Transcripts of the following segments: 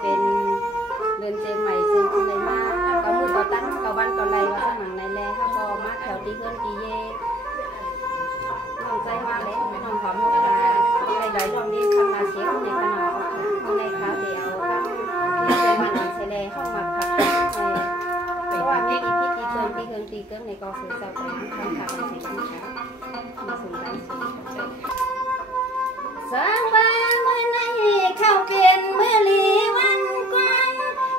เป็นเดินเจงใหม่ซึ่งคนในมาก็มือก็ตั้งก็วันก็ไรว่าสมังในแลเฮาบ่มาแถวที่เฮือนที่เยน้องใจมาแล้วน้องหอมนกกาหลายๆรอบนี้ทำมาเสียในขนมในคราวเดียวที่เจมันเสแลเข้ามาพักเพราะว่ามีพิธีเกินในกองสืบเจ้าไปทางข่าวในช่วงเช้ามีสุนทรสุนสร้างบ้านเมื่อในเข้าเปลี่ยนเมื่อลีวันกว้าง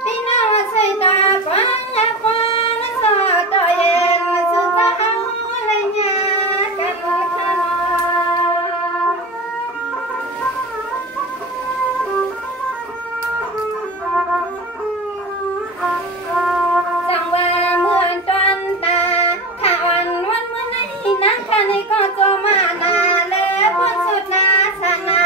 พี่น้องใส่ตากว้างกว้างสอดต่อเย็นสุดเฮาเลยญากันค่ะจังว่าเมื่อตอนตาข้าวันเมื่อในนักค่ะในก็จะมานาและพ้นสุดนาสนา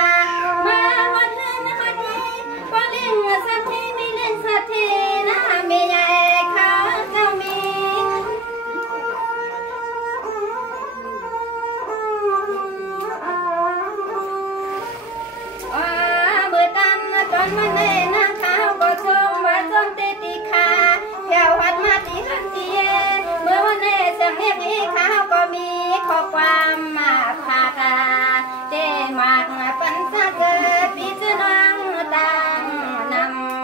มาวันเฮือนนะคะที่บ่เลี้ยงสัตว์ที่มีเลี้ยงสัตว์ที่นะมีใหญ่เขาเจ้ามีเมื่อตอนมาในนะเขาก็ชมว่าชมติคาแถววัดมาที่หันที่เย็นเมื่อวันนี้เสียงเรียกนี้เขาก็มีข้อความมาพาตาเจมากปันสะเกิดปีจะน้องตังน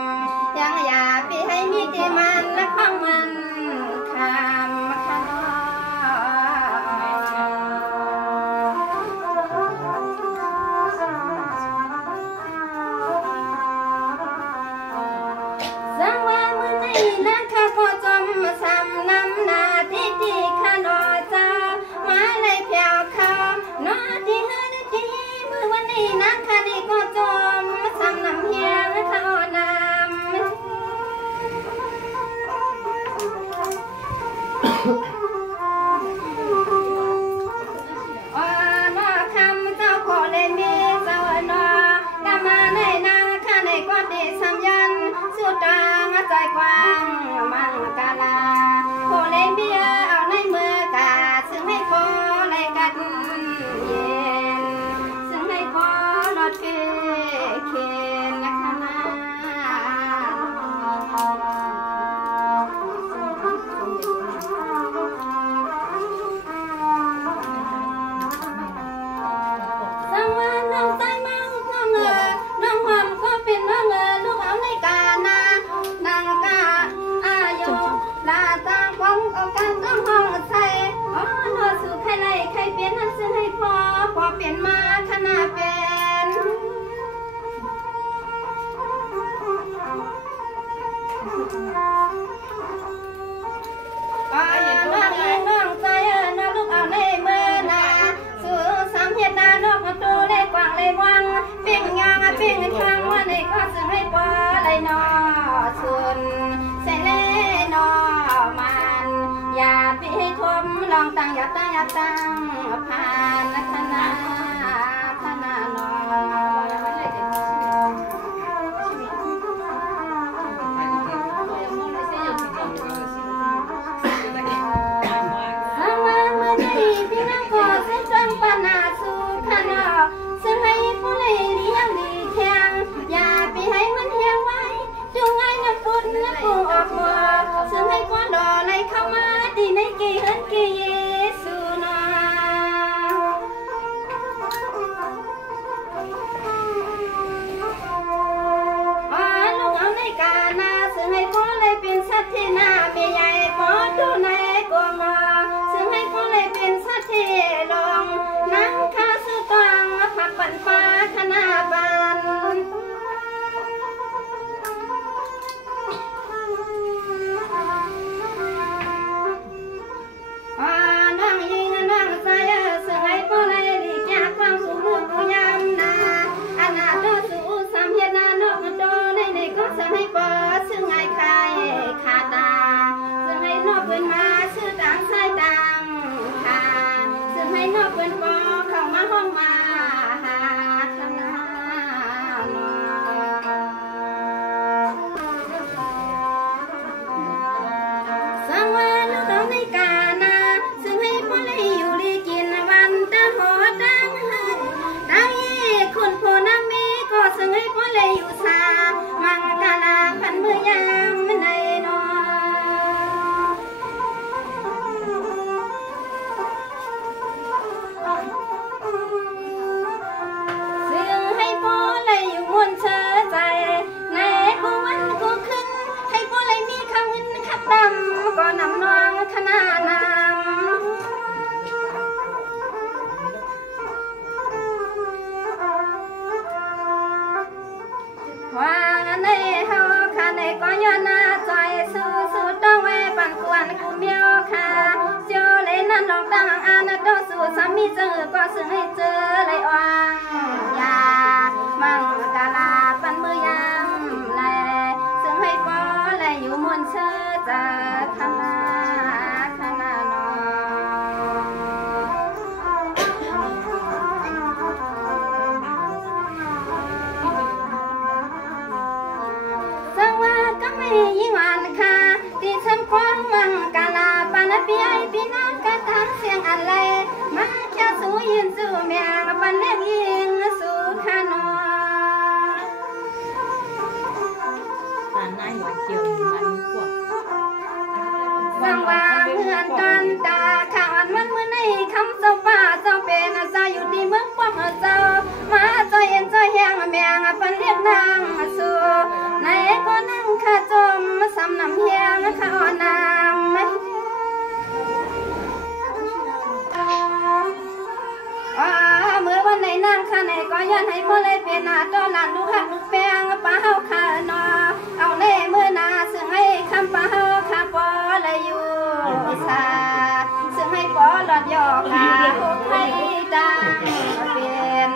ำยังอยากปีให้มีที่มันและของมันคำค่ะสังว่าเมื่อนี้นะคะก็จมซ้ำน้ำหน้าที่ขนอเจ้ามาเลยแผ่วเขานอที่เฮือนที่เมื่อวันนี้นะคะนี่ก็จมซ้ำน้ำเฮียงเขาน้ำนอคำเจ้าขอเลยมีเจ้านอกามาในนาค่ะในกอดดีซ้ำยันสุดตางใจกว้างมังกาลาโคเลเบียเอาในมือกาซึ่งให้พอเลยกัดเย็นซึ่งให้พอรถเคนนะคะนะสังว่าน้องใจมาน้องน้องหอมก็เป็นน้องลูกเอาในกานะนางกาอายุลาตาของเอากันต้องห้องใส่นอสู่ใครไล่ใครเปลี่ยนนั้นซึ่งให้พอเปลี่ยนมาขนาดเป็นน้องใจน้องลูกเอาในมือนาสู่สามเพียรนานกตูได้กว้างเลยวังเปียงยางเปียงข้างว่าในก็ซึ่งให้พอเลยนอสุนเสเลนอมันอย่าไปทมลองตั้งอย่าตั้งผ่านนักธนานอพี่น้องขอซึ่งจังปนาสู่ขนอซึ่งให้ผู้เลยเลี้ยงดีแทงอย่าไปให้มันเหี่ยวไว้จุงไงน้ำฝุ่นน้ำปูออกมาซึ่งให้ก้อนดอไหลเข้ามาดีในกี่เฮิรนกี่เยซูนาลูกเอาในกานาซึ่งให้พ่อเลยเป็นสัตว์ที่น่ามีใหญ่พอดูในกวงมาซึ่งให้พ่อเลยเป็นสัตว์ที่ลองนั่งข้าสุตังผักปั่นฟ้าขนาบันนั่งยิงนั่งใจซึ่งให้พ่อเลยหลีกจากความสูงผู้ยำนาอนาโตสู่สามเฮียนานกโตในก็ซึ่งให้ปอซึ่งไงใครขาตา ว่าในเฮาค่ะในก็ย้อนหน้าใจสู้ต้องไว้ปันกวนกูเมียวค่ะเจ้าเลยนั่นลองตั้งอาณาโตสู่สามีเจอก็สึงให้เจอเลยอ่างยามังกาลาปันมือยามแลซึ่งให้ปอแลอยู่มนเชื่อจะคณะนอสังว่าก็ไม่ยิ่งหวานค่ะที่ฉันควงมังกาลาปานปีไอปีน้ำกระทำเสียงอะไรมาแค่สู้ยืนสู้เมียปันเล็กยิงสู้ขานอตาหน้าหัวเกี่ยวมันพวกสังว่าเพื่อนกันตาข่าวมันเมื่อในคำเจ้าป่าเจ้าเป็นเจ้าอยู่ที่เมืองป้อมเจ้ามาเจ้าเห็นเจ้าแห้งเมียปันเรียกนางสู้ในก็นั่งข้าจมซ้ำน้ำเฮียงข้าน้ำเมื่อวันในนั่งข้าในก็ยันให้พ่อเลยเป็นหน้าต้อนหลานลูกหักลูกแป้งป้าเฮาข้านอเอาเล่เมื่อนาซึ่งให้คำป้าเฮาข้าปอเลยอยู่ซาซึ่งให้ปอหลอดยอกข้าหกให้ดังเป็น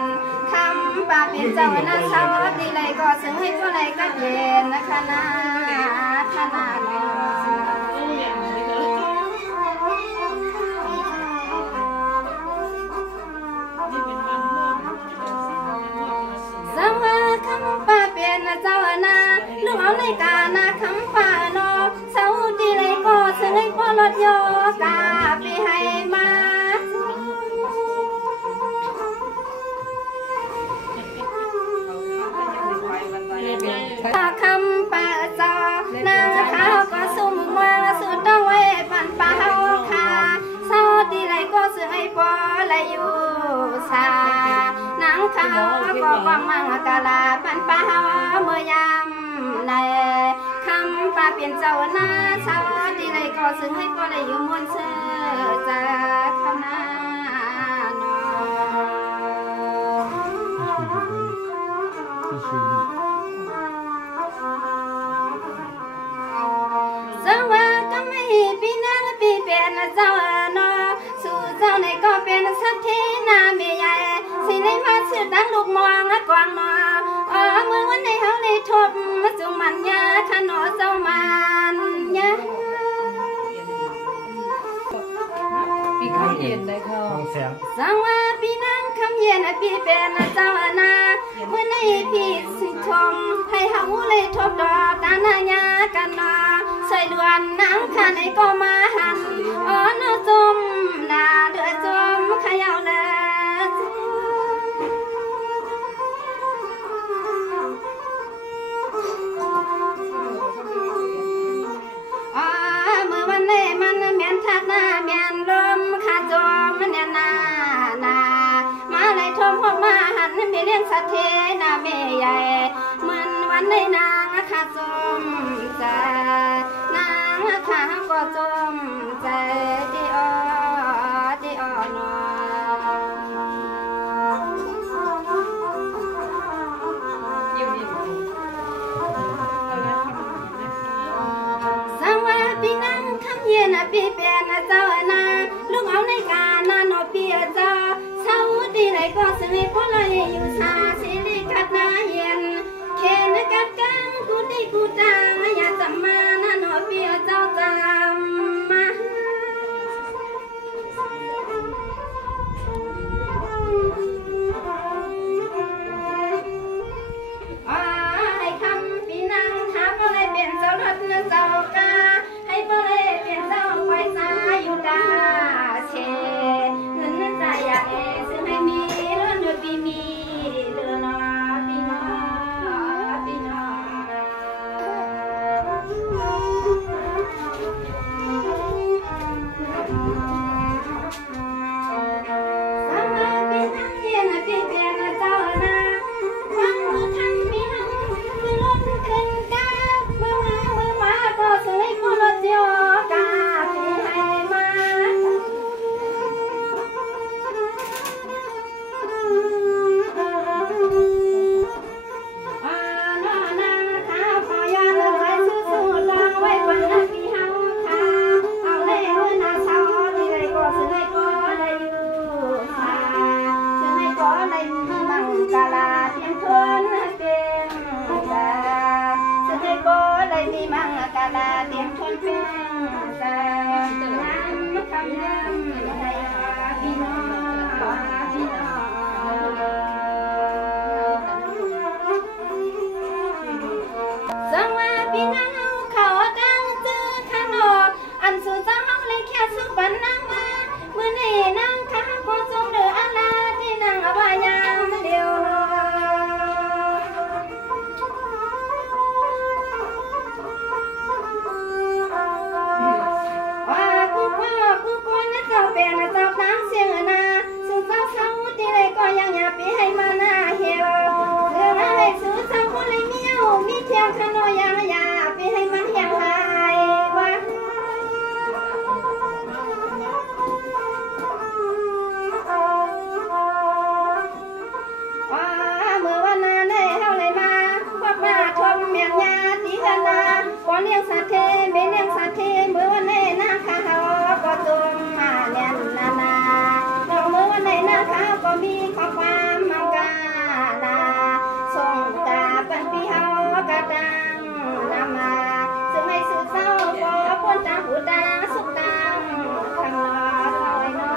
คำป้าเป็นเจ้าหน้าเช้าดีเลยก็ซึ่งให้พ่อเลยก็เย็นนะคะนาสังว่าคำป่าเป็นเจ้านาลูกเอาในกานาคำป่านอเสาดีเลยก็ซึ่งให้พ่อรถโยกาไปให้มาคำป่าเจ้านางข้าวก็สุ่มมาสุดต้องไว้ปันป่าเฮาค่ะเสาดีเลยก็ซึ่งให้พ่อและอยู่ซานางข้าวก็ฟังมังกาลาปันป่าเฮาเมื่อยามในคำป่าเป็นเจ้าหน้าเสาดีเลยก็ซึ่งให้พ่อและอยู่มนเชื่อจะคณะสังว่าก็ไม่ปีนั้นปีเป็นเจ้าเนาะสู่เจ้าในก็เป็นสักทีนาเมียใหญ่สิในมาสืบดังลูกมองกวางเนาะเมื่อวันในเฮาได้ทบมาจุงมันยาขนอเจ้ามันยาปีข้าวเย็นได้ค่ะสังว่าปีนั้นคำเย็นปีเป็นเจ้านาเมื่อในปีสิทองให้เฮาเลยทบดอกตาหน้ายากันเนาะใส่ดวนนางข้าในก็มาหันเนื้อจมนาเดือจมขยาวเลยเมื่อวันนี้มันเมียนทัดหน้าเมียนลมขาจมมันเนี่ยนามาเลยทมพบมาหันมีเลี้ยงสัตว์เทนาเมยใหญ่เหมือนวันในนางขาจมใจนางขาก็จมใจดีอ้อนอสังว่าปีนั่งคำเย็นปีเป็นเจ้านาลูกเอาในกานาโนเปียเจ้าเช้าดีเลยก็สมิพลอยอยู่ชาสิริกัดนาเย็นเคนกัดกังกูดีกูจางอย่าจำมานาโนเปียเจ้าจำมาให้คำปีนั่งท้าก็เลยเป็นเจ้ารถเจ้ากาให้ก็เลยเป็นเจ้าไว้สาอยู่ดา มีมังกาลาเตรียมชนเพียงสามคำนำให้พี่น้องพี่น้องสังว่าพี่น้องเขาดังจื้อขนมอันสู่เจ้าเฮาเลยแค่สุปันนางมามื้อนี้นางข้าขอทรงเด้ออาลาที่นางอภัยามเดียวว่าผู้คนนะเจ้าแปลนะเจ้าตามเสียงนาสู่เจ้าเศร้าที่ใดก็ยังอย่าไปให้มาหน้าเหี่ยวเรื่องอะไรสู่เจ้าคนเลยมีเอามีเที่ยวขนมอย่าไปให้มันเหี่ยวหายว่าเมื่อวันนั้นได้เฮาเลยมาพบมาชมเมียญาติกันนาก่อนเลี้ยงสัตว์เทไม่เลี้ยงสัตว์เทเมื่อวันนี้นาข้าเฮาก็จมมาแน่นนาเราเมื่อวันไหนนาข้าก็มีข้อความมังกาลาส่งตาปันพี่เฮากระดังนำมาซึ่งให้สุดเศร้าก็พ้นตาหูตาสุขตังข้างนอกซอยน้อ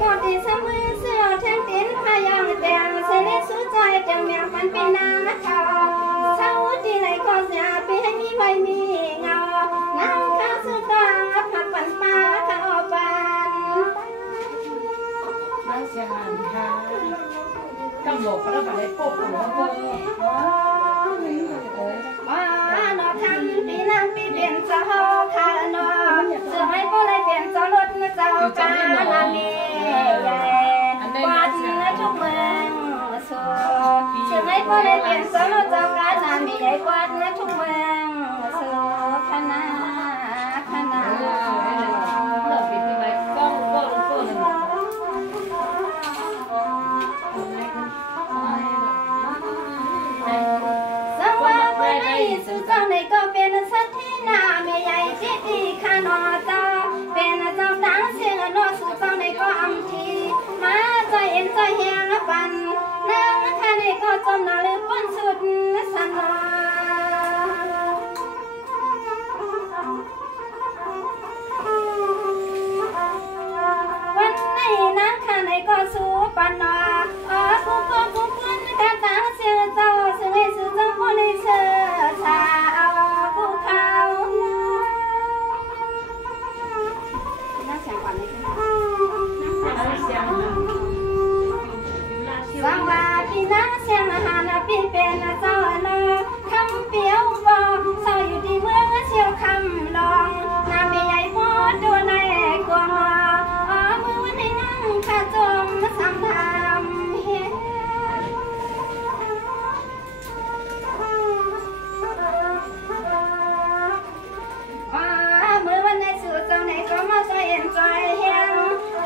ก็ดีเสมอเสื้อแทงตินพายางแต่งเสเลสุใจจังแมวมันเป็นนาเขาเช้าที่ไหนก็เสียไปให้มีไว้มีเงาน้ำข้าวสุดาผักปั่นปลาข้าวปันน้ำเสียงานค่ะกำบอกแล้วก็ได้พบของพ่อนอทำปีนางปีเปลี่ยนเจ้าคานอเสื้อให้ก็เลยเปลี่ยนเจ้ารถเจ้ากานามีใหญ่กว่าที่ในทุกเมืองเสื้อให้ก็เลยเปลี่ยนเจ้ารถเจ้ากานามีใหญ่กว่าในทุกเมืองเสื้อคณะเลิกปิดไปก้องสังว่าบ่ได้สู่เจ้าในก็เป็นสัตว์ที่นาไม่ใหญ่ที่ดีขานอเจ้าเป็นเจ้าดังเสียงนอสู่เจ้าในก็อำทีมาใจเอ็นใจแหงปันนางข้าในก็จมนาลือป้นสุดสันนอวันนี้นางข้าในก็สู่ปันนอกูก็กูขึ้นกะตาเสียเจ้าซึ่งให้สู่เจ้าบ่ได้เชื่อชาเอากูเขาน่าเสียงก่อนนิดนึงสังว่าพี่นางเสียงอาหารพี่เป็นเจ้าเนาะคำเปียวบ่เศร้าอยู่ที่เมืองเสียวคำลองน้ำใหญ่ๆบ่โดนในกวงมือวันนี้นั่งข้าจมซ้ำทำเฮ็ดมือวันในสู่เจ้าในก็มาใจเอ็นใจเฮียง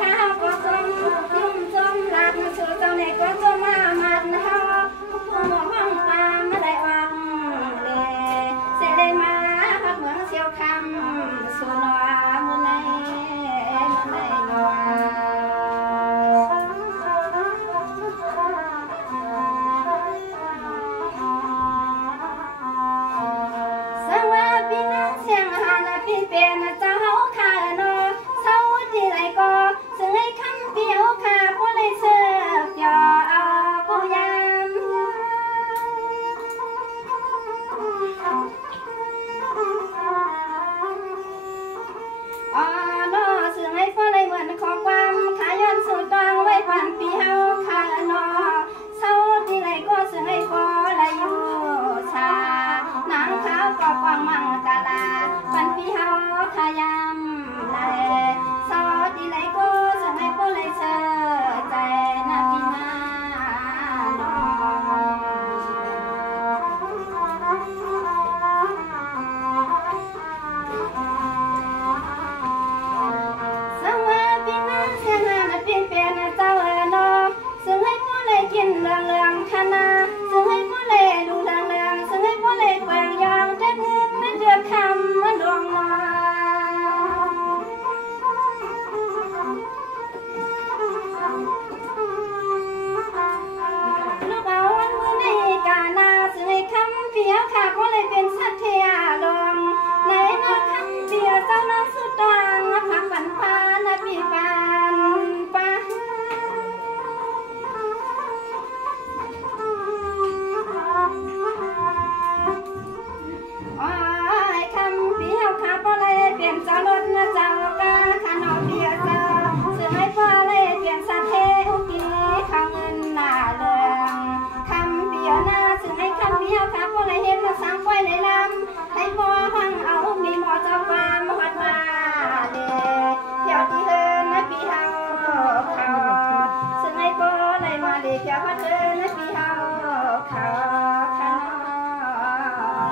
ข้าวก็จมยุ่มจมหลักสู่เจ้าในก็จมมามันเฮาผู้หมอห้องตามมาได้วังเลยเสได้มาพักเมืองเสียวคำสู่นอมือในนอสังว่าพี่นางเสียงอาหารพี่เป็นเจ้าคานอเศร้าที่ไรก็ซึ่งให้คำเปียวค่ะผู้ใดเสิร์ฟย่อเอาผู้ยามนอซึ่งให้ผู้ใดเหมือนขอความขาย้อนสู่ตองไว้ผ่านปีเฮาคานอเศร้าที่ไรก็ซึ่งให้ผู้ใดอยู่ชานางขาวก็กวางมังกาลาปันพี่เฮาขายำไรสอดที่ไรก็ซึ่งให้ผู้ใดเชื่อใจนาพี่นาสังว่าพี่นางเสียงหาพี่เป็นเจ้าเนาะซึ่งให้ผู้ใดกินเรื่องคณะซึ่งให้ผู้ใดดูเรื่องซึ่งให้ผู้ใดแกว่งยางเด็ดไม่เดือดคำมันดวงมาลูกเอาวันมือในกานาซึ่งให้คำเปียวค่ะผู้ใดเป็นสัตย์เทียลงในนอคำเปียวเจ้าน้ำสุดตางผักปั่นปานาปีปันปาคำเปียวค่ะผู้ใดเปลี่ยนเจ้ารถเจ้ากาขนมเปียวเจ้าซึ่งให้ผู้ใดเปลี่ยนสัตย์เทอุกีข้าวเงินหน้าเรืองคำเปียวหน้าซึ่งให้คำเปียวค่ะผู้ใดเห็นสังไฟในลำให้บ่ฟังเอามีหมอเจ้าความหัดมาเด้เที่ยวที่เฮินปีเฮาเขาซึ่งให้ผู้ใดมาเด้เที่ยวพัดเฮินปีเฮาเขาขนม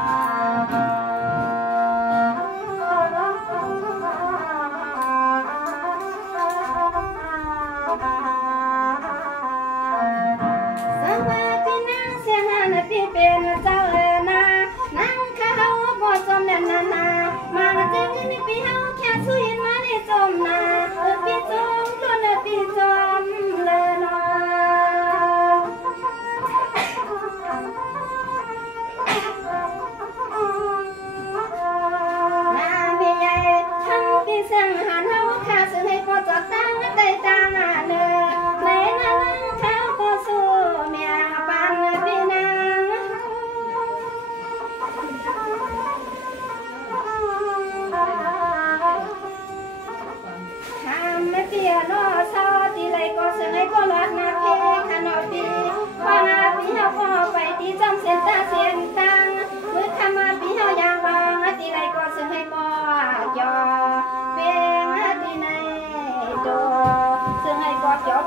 สังว่าพี่นางเสียงหาพี่เป็นเจ้านานั่งข้าวบ่จมนามาเจอในปีเฮาแค่สุยมาได้จมนาพี่จมล้วนพี่จมเลยเนาะน้าพี่ใหญ่ทั้งพี่เสียงหาเฮาค่ะซึ่งให้พอจอดตั้งได้ตางเน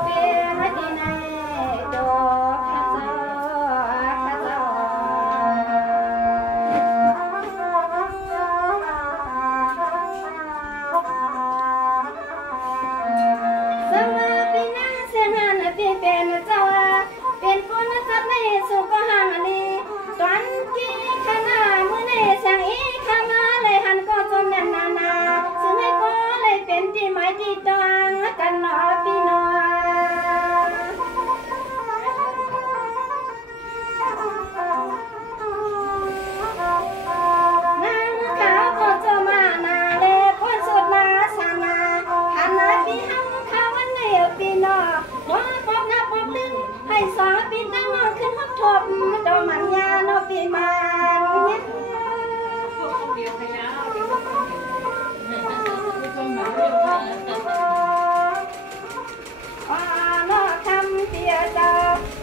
เป็นดีในดอกข้าเจ้าข้าเจ้าสมาปีนั้นเสียงหันปีเป็นเจ้าเป็นคนจัดในสุขหังลีตอนกี้ขณะมื้อในเสียงอีข้ามาเลยหันก็จมยันนาซึ่งให้ก็เลยเป็นที่หมายที่ตองกันหนอพี่น้องนางขาวก็จะมานาเลคนสุดมาสานาหันนาพี่หังข้าวันในพี่น้องว่าพบนับพบตึงให้สองปีตั้งนอนขึ้นฮบทบดอกมันยาโนปีมันเนี่ย นอคำเปียเจ้า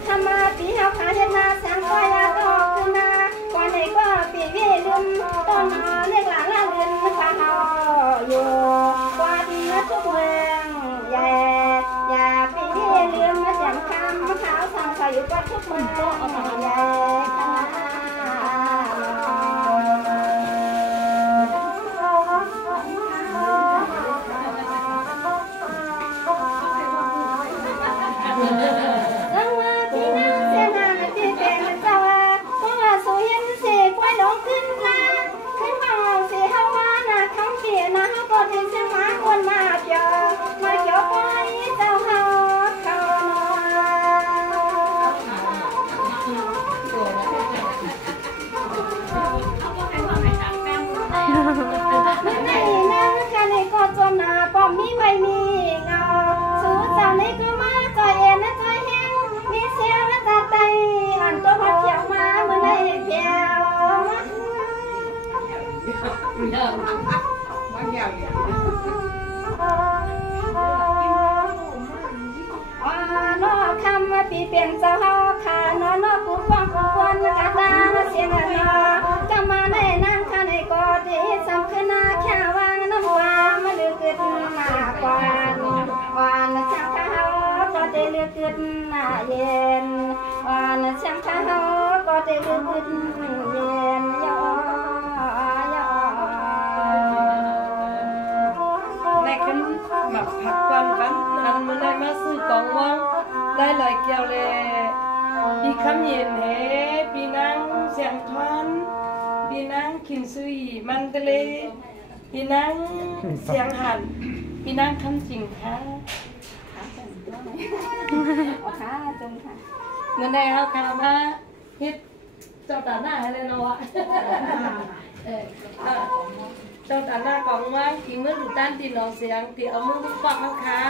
ทำมาปีเฮาขาเฮ็ดนาแสงไฟละดอกขึ้นนาก่อนนี้ก็ปีวิลืมต้นนาเรียกหลานละเดือนข้าเฮาอยู่กว่าดีทุกเมืองใหญ่อย่าปีลืมเสียงคำขาวสั่งใส่อยู่กว่าทุกเมืองใหญ่ปีเป็นเจ้าเฮาขานอนกูฟังกูควนกะตาเสียงนอกะมาในนั่งข้าในกอดีสำคัญนาแค่วางน้ำวามาลือเกิดหน้ากวานช่างเฮาก็ได้เลือเกิดหน้าเย็นวานช่างเฮาก็ได้เลือเกิดเย็นยอยในคันมาพักก่อนกันอันมันได้มาซื้อกองว่างได้หลายเกี่ยวเลยปีคำเย็นเฮปีนังเสียงทวนปีนังขินซุยมันทะเลปีนังเสียงหันปีนังคำจริงค่ะค่ะจงค่ะเงินได้เอาคามาฮิตเจ้าตาหน้าให้เลยเนาะเจ้าตาหน้ากองว่ากี่มื้อถูกต้านตีน้องเสียงตีเอามือฟังนะคะ